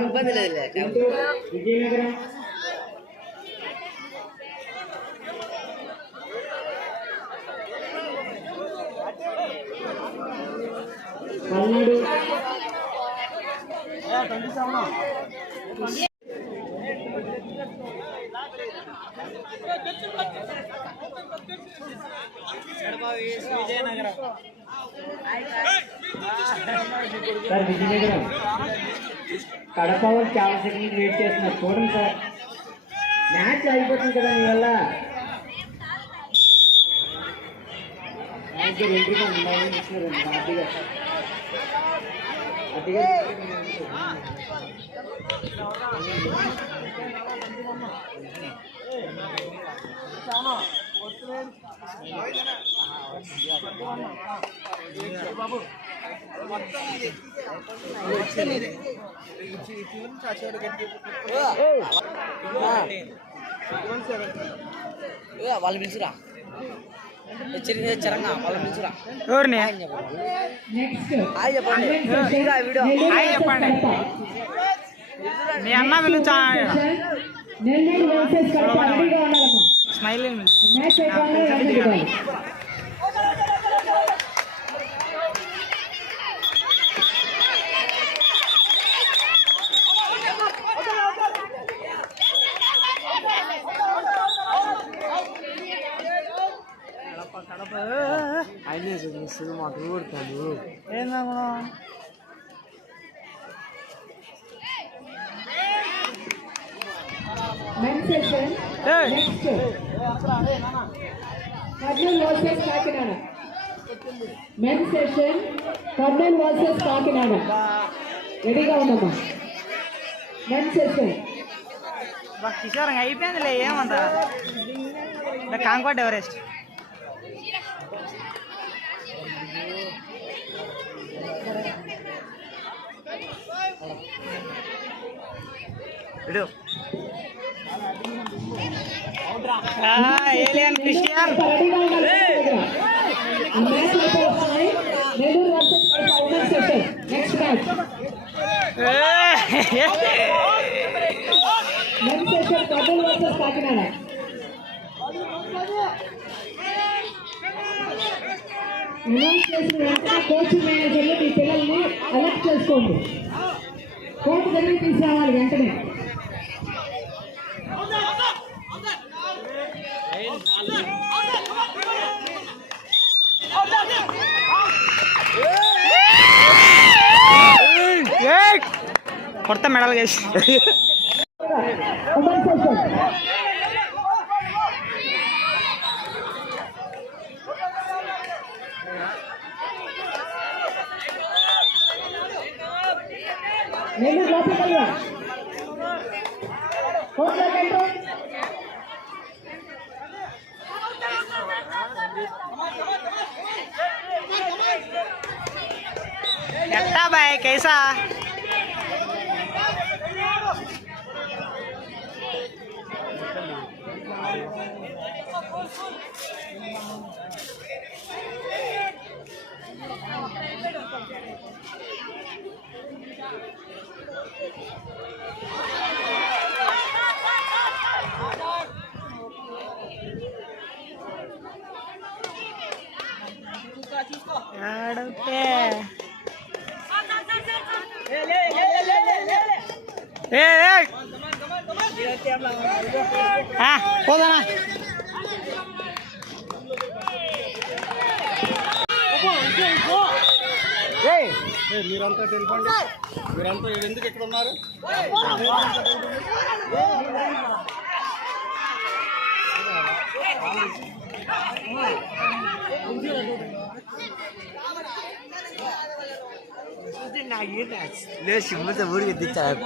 ఇబ్బంది లేదు. విజయనగరం పల్నాడు సార్ విజయనగరం కడప వాళ్ళు చాలా సెకండ్ వెయిట్ చేస్తున్నారు చూడండి సార్ మ్యాచ్ అయిపోతుంది కదా మీ వల్ల బాబు వాళ్ళు పిలుచురా చరంగా వాళ్ళు పిలుచురా ఎవరిని చెప్పండి మీ అన్న పిలుచా స్మైల్ ఆయన సినిమా కొడతాను ఏందా Men's session. Next. Cardinal versus Kakinada. Men's session. Cardinal versus Kakinada. Ready ga undamma. Men's session. Kishore అయిపోయిందిలే ఏమంతా కాంకోట్ Everest alien Christian Next match. Men's session Cardinal versus Kakinada. Announce చేసిన వెంటనే కోచింగ్ మేనేజర్లు మీ పిల్లల్ని అలర్ట్ చేసుకోండి కోర్టు దగ్గరికి తీసుకురావాలి వెంటనే కొత్త మెడల్ వేసి నేను లోపలికి ఎట్టా బాయ్ కైసా పోదానా మీరంతా తెలిపండి మీరంతా ఎందుకు ఇక్కడ ఉన్నారు లేదు సింహ ఊరికి ఎత్తిచ్చారు